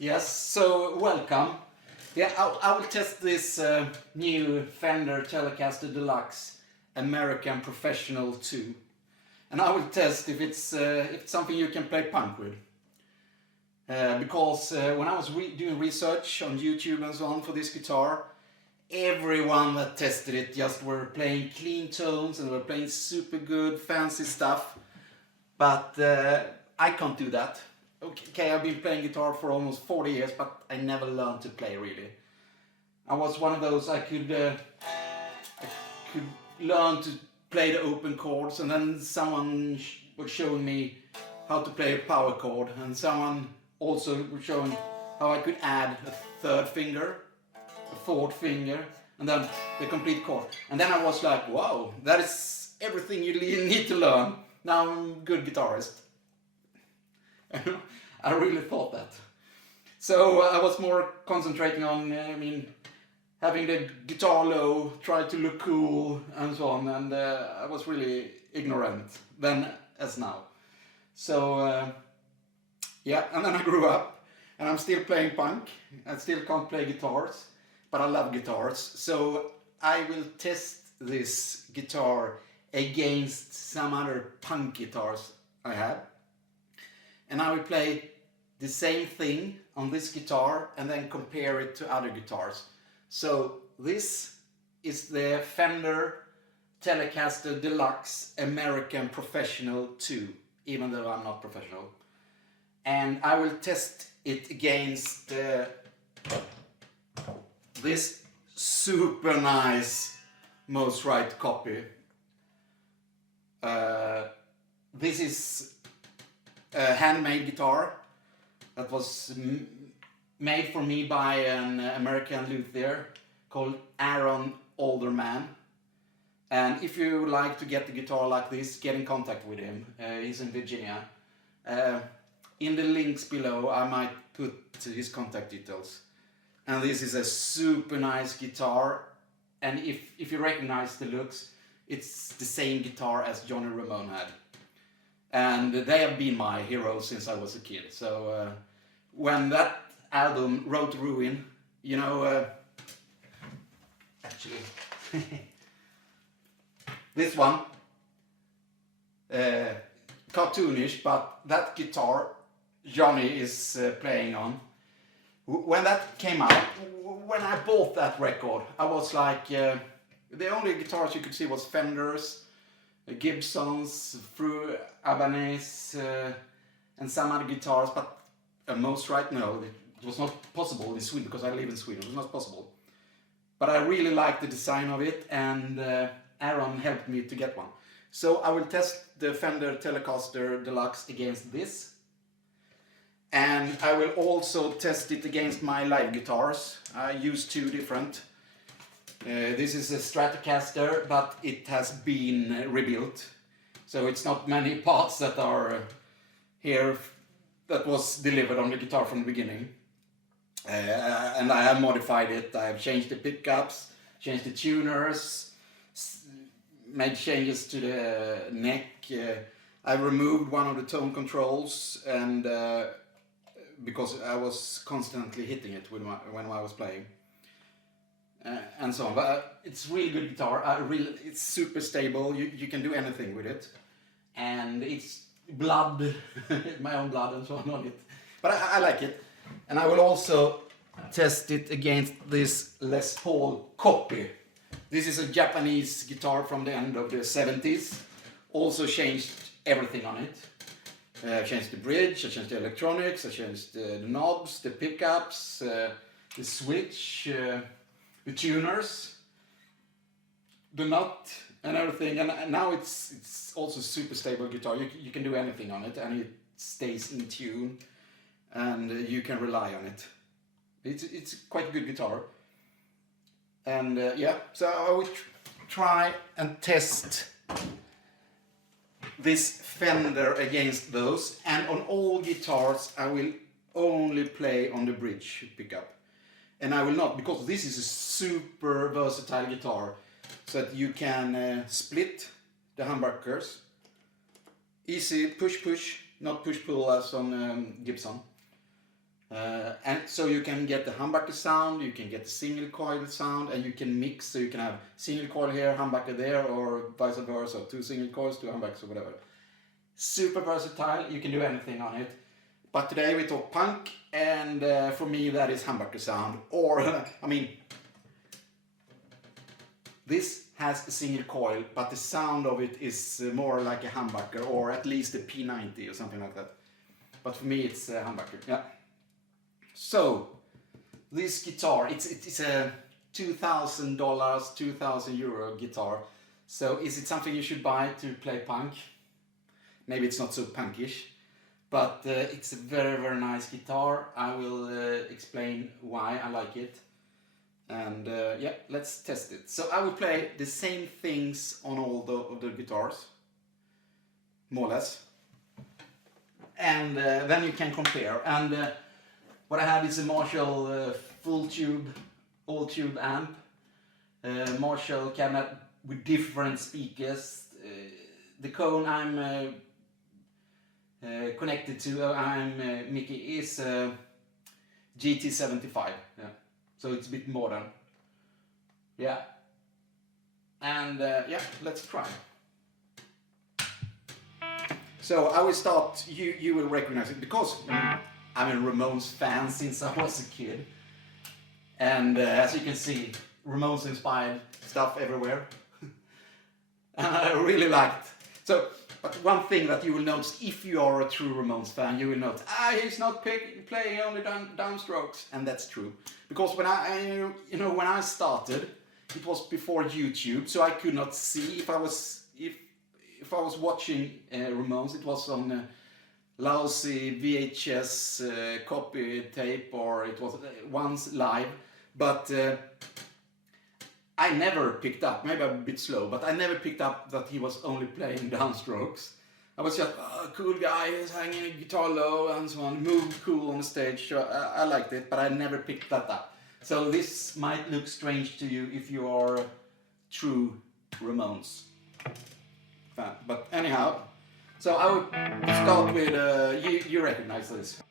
Yes, so welcome. Yeah, I will test this new Fender Telecaster Deluxe American Professional 2. And I will test if it's something you can play punk with. Because when I was doing research on YouTube and so on for this guitar, everyone that tested it just were playing clean tones and were playing super good, fancy stuff. But I can't do that. Okay, I've been playing guitar for almost 40 years, but I never learned to play really. I was one of those, I could learn to play the open chords, and then someone was showing me how to play a power chord, and someone also was showing how I could add a third finger, a fourth finger, and then the complete chord. And then I was like, wow, that is everything you need to learn. Now I'm a good guitarist. I really thought that. So I was more concentrating on, having the guitar low, try to look cool and so on, and I was really ignorant then as now. So yeah, and then I grew up, and I'm still playing punk. I still can't play guitars, but I love guitars. So I will test this guitar against some other punk guitars I have. And I will play the same thing on this guitar and then compare it to other guitars. So this is the Fender Telecaster Deluxe American Professional 2, even though I'm not professional. And I will test it against this super nice Most Right copy. This is a handmade guitar that was made for me by an American luthier called Aaron Alderman. And if you would like to get the guitar like this, get in contact with him. He's in Virginia. In the links below I might put his contact details. And this is a super nice guitar, and if you recognize the looks, it's the same guitar as Johnny Ramone had. And they have been my heroes since I was a kid. So when that album, Road to Ruin, actually, this one, cartoonish, but that guitar Johnny is playing on, when that came out, when I bought that record, I was like, the only guitars you could see was Fenders, Gibsons, through Ibanez, and some other guitars, but most right now it was not possible in Sweden because I live in Sweden. It was not possible, but I really liked the design of it, and Aaron helped me to get one. So I will test the Fender Telecaster Deluxe against this, and I will also test it against my live guitars. I use two different. This is a Stratocaster, but it has been rebuilt, so it's not many parts that are here that was delivered on the guitar from the beginning. And I have modified it. I have changed the pickups, changed the tuners, made changes to the neck. I removed one of the tone controls, and because I was constantly hitting it when I was playing. And so on, but it's really good guitar. It's super stable. You can do anything with it, and it's blood, my own blood and so on it. But I like it, and I will also test it against this Les Paul copy. This is a Japanese guitar from the end of the 70s. Also changed everything on it. I changed the bridge, I changed the electronics, I changed the knobs, the pickups, the switch. The tuners, the nut, and everything, and now it's also super stable guitar. You can do anything on it, and it stays in tune, and you can rely on it. It's quite a good guitar, and yeah. So I will try and test this Fender against those, and on all guitars I will only play on the bridge pickup. And I will not, because this is a super versatile guitar, so that you can split the humbuckers. Easy push-push, not push-pull as on Gibson. And so you can get the humbucker sound, you can get the single coil sound, and you can mix, so you can have single coil here, humbucker there, or vice versa, 2 single coils, 2 humbuckers, or whatever. Super versatile, you can do anything on it. But today we talk punk, and for me that is humbucker sound. Or, I mean, this has a single coil, but the sound of it is more like a humbucker, or at least a P90 or something like that. But for me it's a humbucker, yeah. So, this guitar, it's a $2,000, 2,000 euro guitar. So is it something you should buy to play punk? Maybe it's not so punkish, but it's a very, very nice guitar. I will explain why I like it. And yeah, let's test it. So I will play the same things on all the guitars, more or less. And then you can compare. And what I have is a Marshall full tube, all tube amp, Marshall cabinet with different speakers. The cone I'm connected to, Mickey, is GT75. Yeah. So it's a bit modern. Yeah. And yeah, let's try. So I will start, you will recognize it, because I'm a Ramones fan since I was a kid. And as you can see, Ramones inspired stuff everywhere. And I really liked. So, but one thing that you will notice if you are a true Ramones fan, you will notice, he's not playing only downstrokes. And that's true. Because when when I started, it was before YouTube, so I could not see if I was watching Ramones. It was on lousy VHS copy tape, or it was once live. But I never picked up, maybe I'm a bit slow, but I never picked up that he was only playing downstrokes. I was just, cool guy, he's hanging a guitar low and so on, move cool on the stage. So I liked it, but I never picked that up. So this might look strange to you if you are a true Ramones fan. But anyhow, so I would start with, you recognize this.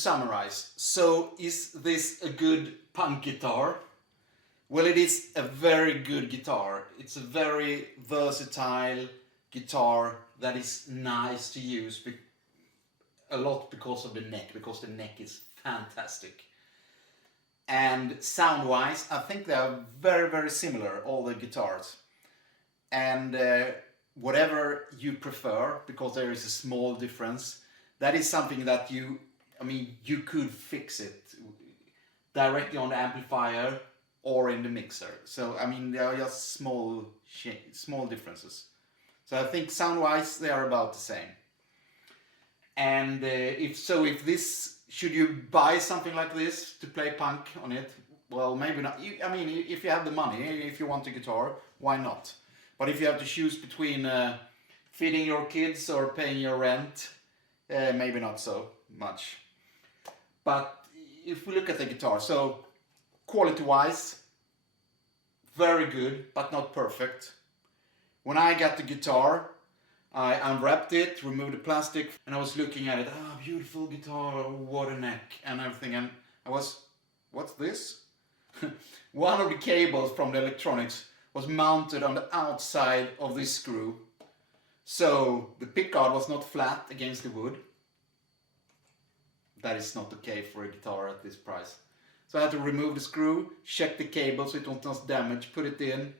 summarize, so is this a good punk guitar? Well, it is a very good guitar. It's a very versatile guitar that is nice to use a lot because of the neck, because the neck is fantastic. And sound-wise, I think they are very, very similar, all the guitars. And whatever you prefer, because there is a small difference, that is something that you could fix it directly on the amplifier or in the mixer. So, I mean, there are just small differences. So I think sound-wise, they are about the same. And should you buy something like this to play punk on it? Well, maybe not. If you have the money, if you want a guitar, why not? But if you have to choose between feeding your kids or paying your rent, maybe not so much. But if we look at the guitar, so quality-wise, very good, but not perfect. When I got the guitar, I unwrapped it, removed the plastic, and I was looking at it. Ah, beautiful guitar, what a neck, and everything. And I was, what's this? One of the cables from the electronics was mounted on the outside of this screw. So the pickguard was not flat against the wood. That is not okay for a guitar at this price. So I had to remove the screw, check the cable so it was not damaged, put it in.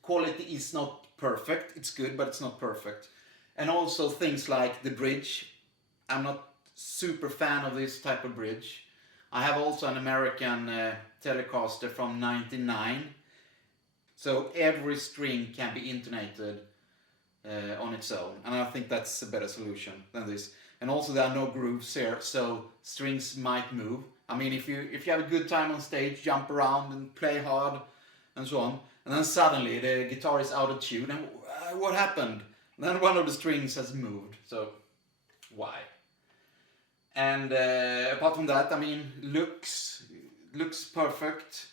Quality is not perfect, it's good, but it's not perfect. And also things like the bridge. I'm not super fan of this type of bridge. I have also an American Telecaster from '99. So every string can be intonated on its own. And I think that's a better solution than this. And also there are no grooves here, so strings might move. I mean, if you have a good time on stage, jump around and play hard and so on, and then suddenly the guitar is out of tune, and what happened? Then one of the strings has moved, so why? And apart from that, I mean, looks perfect.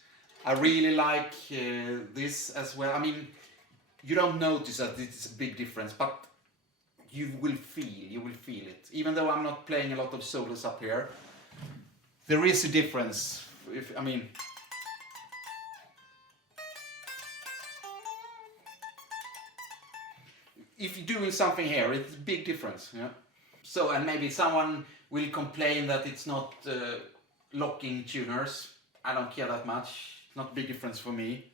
I really like this as well. I mean, you don't notice that it's a big difference, but you will feel it. Even though I'm not playing a lot of solos up here, there is a difference. If you're doing something here, it's a big difference. Yeah. So, and maybe someone will complain that it's not locking tuners. I don't care that much. It's not a big difference for me.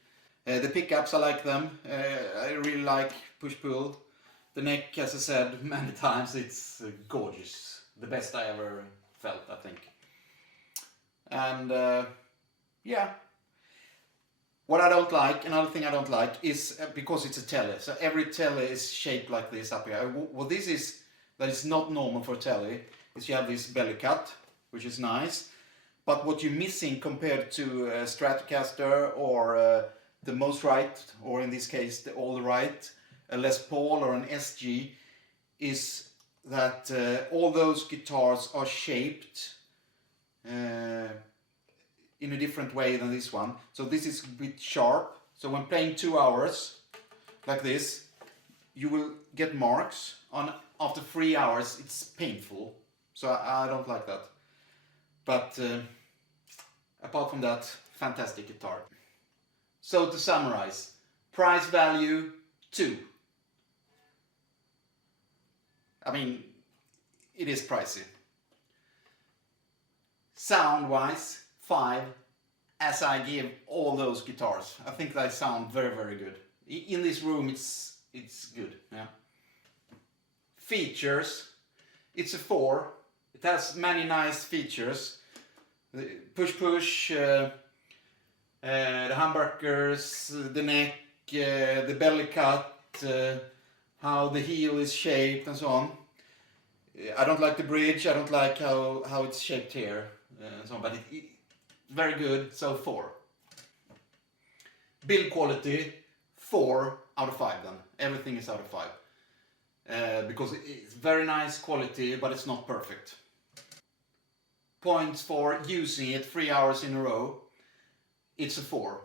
The pickups, I like them. I really like push-pull. The neck, as I said many times, it's gorgeous. The best I ever felt, I think. And yeah. What I don't like, another thing I don't like, is because it's a tele. So every tele is shaped like this up here. What this is, that is not normal for a tele, is you have this belly cut, which is nice. But what you're missing compared to a Stratocaster or the Most Right, or in this case the All Right, a Les Paul or an SG, is that all those guitars are shaped in a different way than this one. So this is a bit sharp. So when playing 2 hours like this, you will get marks. After 3 hours, it's painful. So I don't like that. But apart from that, fantastic guitar. So to summarize, price value 2. I mean, it is pricey. Sound wise, 5, as I give all those guitars. I think they sound very, very good. In this room, it's good. Yeah. Features, it's a 4. It has many nice features. The push, the humbuckers, the neck, the belly cut, how the heel is shaped and so on. I don't like the bridge, I don't like how it's shaped here and so on, but it's very good, so 4. Build quality, 4 out of 5 then. Everything is out of 5. Because it's very nice quality, but it's not perfect. Points for using it 3 hours in a row, it's a 4.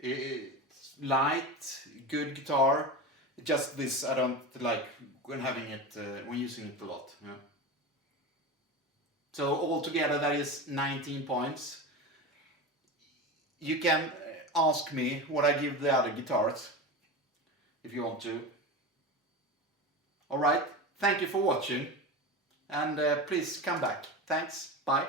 It's light, good guitar. Just this I don't like when having it, when using it a lot. Yeah. So altogether that is 19 points. You can ask me what I give the other guitars if you want to. Alright, thank you for watching, and please come back. Thanks, bye.